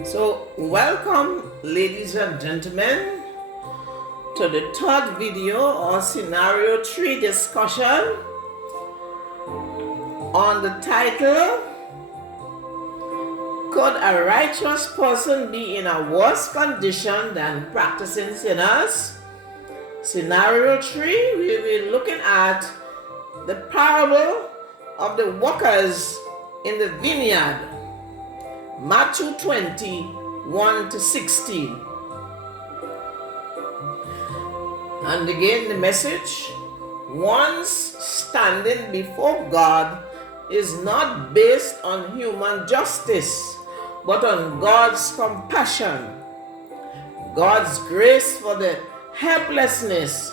So, welcome, ladies and gentlemen, to the third video or scenario 3 discussion on the title, Could a righteous person be in a worse condition than practicing sinners? Scenario 3, we will be looking at the parable of the workers in the vineyard, Matthew 21 to 16. And again, the message: one's standing before God is not based on human justice, but on God's compassion, God's grace for the helplessness,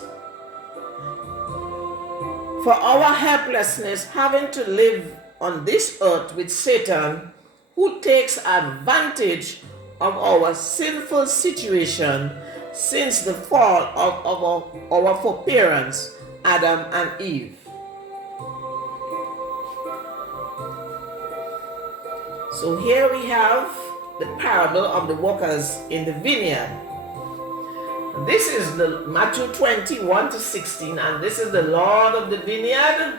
for our helplessness having to live on this earth with Satan, who takes advantage of our sinful situation since the fall of our foreparents, Adam and Eve. So here we have the parable of the workers in the vineyard. This is the Matthew 21 to 16, and this is the Lord of the vineyard.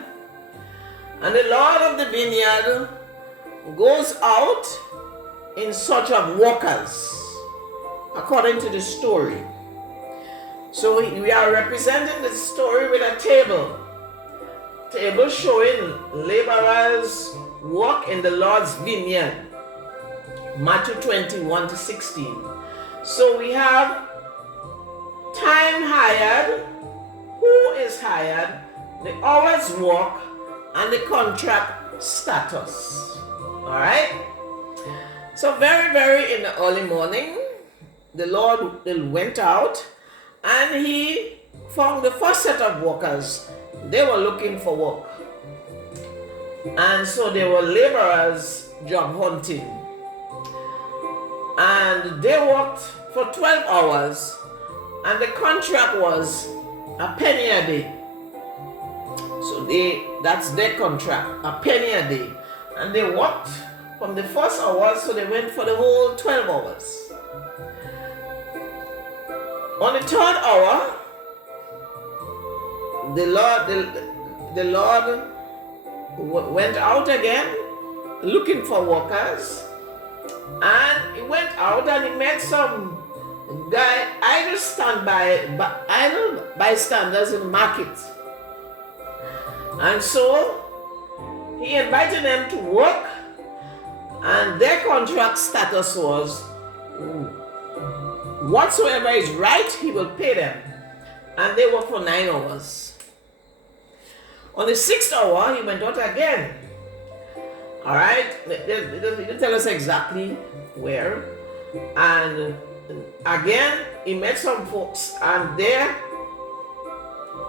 And the Lord of the vineyard goes out in search of workers, according to the story. So we are representing the story with a table showing laborers work in the Lord's vineyard, Matthew 21 to 16. So we have time hired, who is hired, the hours work, and the contract status. All right? So very in the early morning, the Lord went out and he found the first set of workers. They were looking for work. And so they were laborers job hunting. And they worked for 12 hours, and the contract was a penny a day. So that's their contract, a penny a day. And they worked from the first hour, so they went for the whole 12 hours. On the third hour, the Lord went out again looking for workers, and he went out and he met some guy idle bystanders in the market. And so he invited them to work, and their contract status was whatsoever is right, he will pay them. And they worked for 9 hours. On the 6th hour, he went out again. All right, they didn't tell us exactly where. And again, he met some folks, and their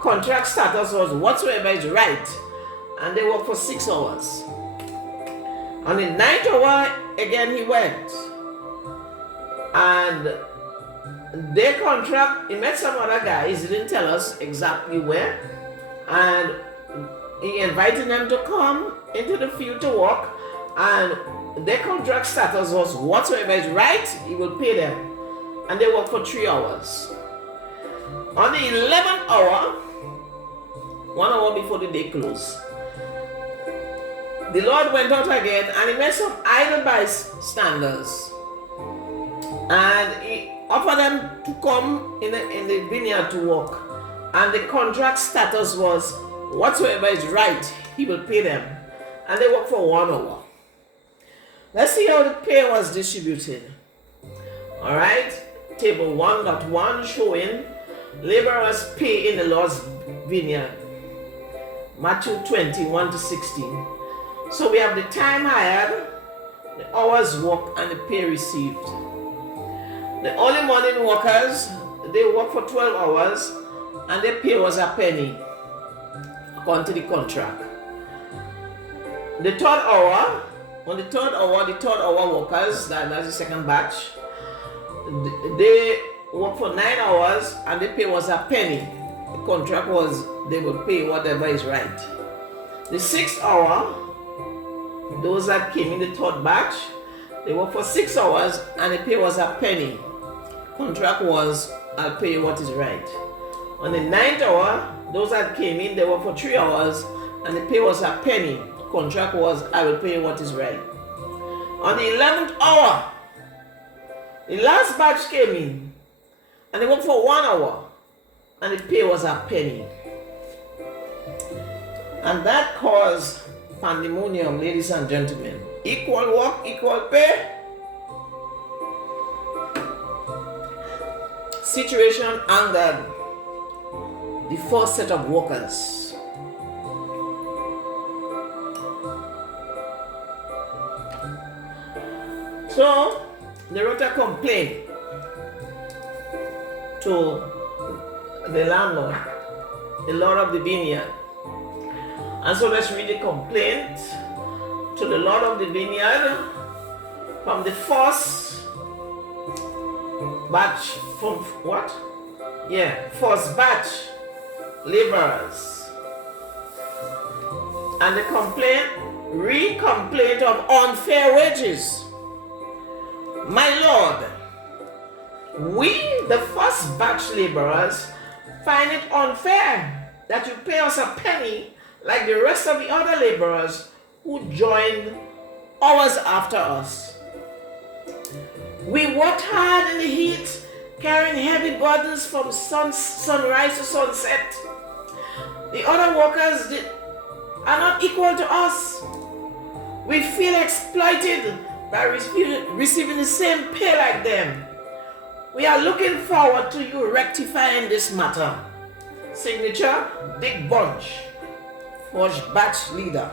contract status was whatsoever is right, and they worked for 6 hours. On the 9th hour, again he went, and their contract, he met some other guys, he didn't tell us exactly where, and he invited them to come into the field to work, and their contract status was whatsoever is right, he will pay them, and they worked for 3 hours. On the 11th hour, 1 hour before the day closed, the Lord went out again, and he met some idle bystanders, and he offered them to come in the vineyard to work, and the contract status was whatsoever is right, he will pay them, and they worked for 1 hour. Let's see how the pay was distributed. All right, table 1.1 showing laborers pay in the Lord's vineyard, Matthew 21 to 16. So we have the time hired, the hours worked, and the pay received. The early morning workers, they work for 12 hours, and their pay was a penny, according to the contract. The third hour, the third hour workers, that's the second batch, they work for 9 hours, and the pay was a penny. The contract was they would pay whatever is right. The 6th hour, those that came in the third batch, They work for 6 hours and the pay was a penny. Contract was, I'll pay you what is right. On the 9th hour, those that came in, they worked for 3 hours and the pay was a penny. Contract was, I will pay you what is right. On the 11th hour, the last batch came in and they worked for 1 hour and the pay was a penny. And that caused pandemonium, ladies and gentlemen. Equal work, equal pay. Situation angered the first set of workers. So they wrote a complaint to the landlord, the lord of the vineyard. And so let's read the complaint to the lord of the vineyard from the first batch, from what? Yeah, first batch laborers. And the complaint of unfair wages. My lord, we, the first batch laborers, find it unfair that you pay us a penny like the rest of the other laborers who joined hours after us. We worked hard in the heat, carrying heavy burdens from sunrise to sunset. The other workers are not equal to us. We feel exploited by receiving the same pay like them. We are looking forward to you rectifying this matter. Signature, Big Bunch, first batch leader.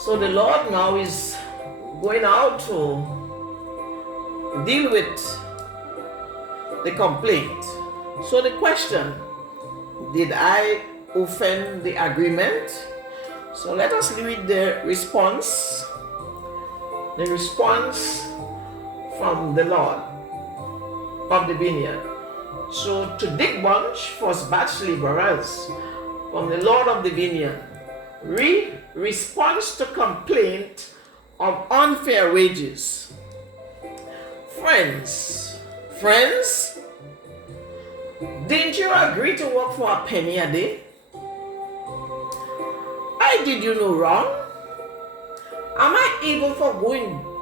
So the Lord now is going out to deal with the complaint. So the question, did I offend the agreement? So let us read the response. The response from the Lord of the vineyard. So to Dick Bunch, first batch laborers, from the Lord of the vineyard. Read response to complaint of unfair wages. Friends, didn't you agree to work for a penny a day? I did you no wrong? Am I able for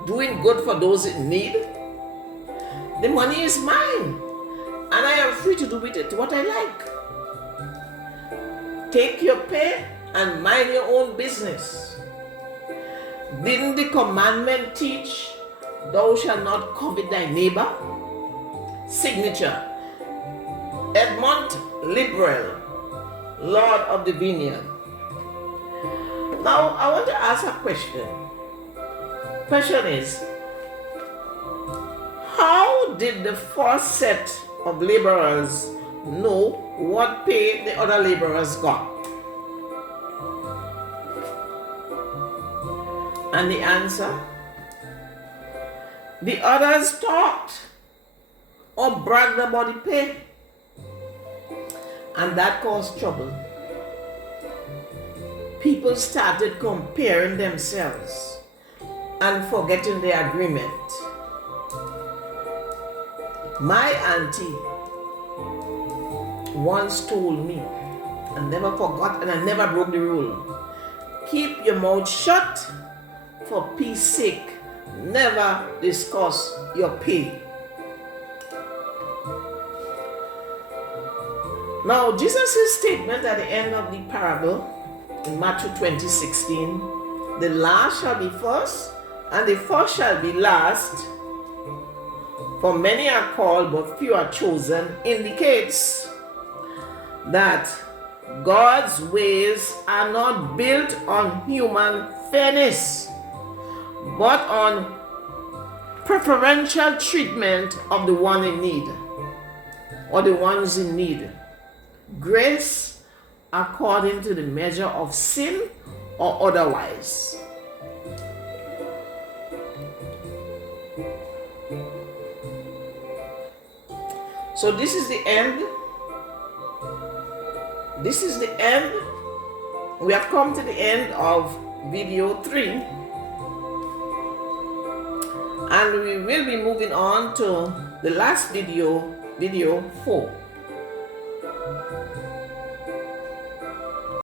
doing good for those in need? The money is mine, and I am free to do with it what I like. Take your pay and mind your own business. Didn't the commandment teach, thou shalt not covet thy neighbor? Signature, Edmond Liberal, Lord of the Vineyard. Now, I want to ask a question. Question is, how did the first set of laborers know what pay the other laborers got? And the answer, the others talked or bragged about the pay, and that caused trouble. People started comparing themselves and forgetting the agreement. My auntie once told me, I never forgot and I never broke the rule, keep your mouth shut, for peace sake, never discuss your pay. Now, Jesus' statement at the end of the parable in Matthew 20:16, the last shall be first, and the first shall be last, for many are called, but few are chosen, indicates that God's ways are not built on human fairness, but on preferential treatment of the one in need, or the ones in need. Grace according to the measure of sin or otherwise. So this is the end. This is the end. We have come to the end of video 3 and we will be moving on to the last video 4.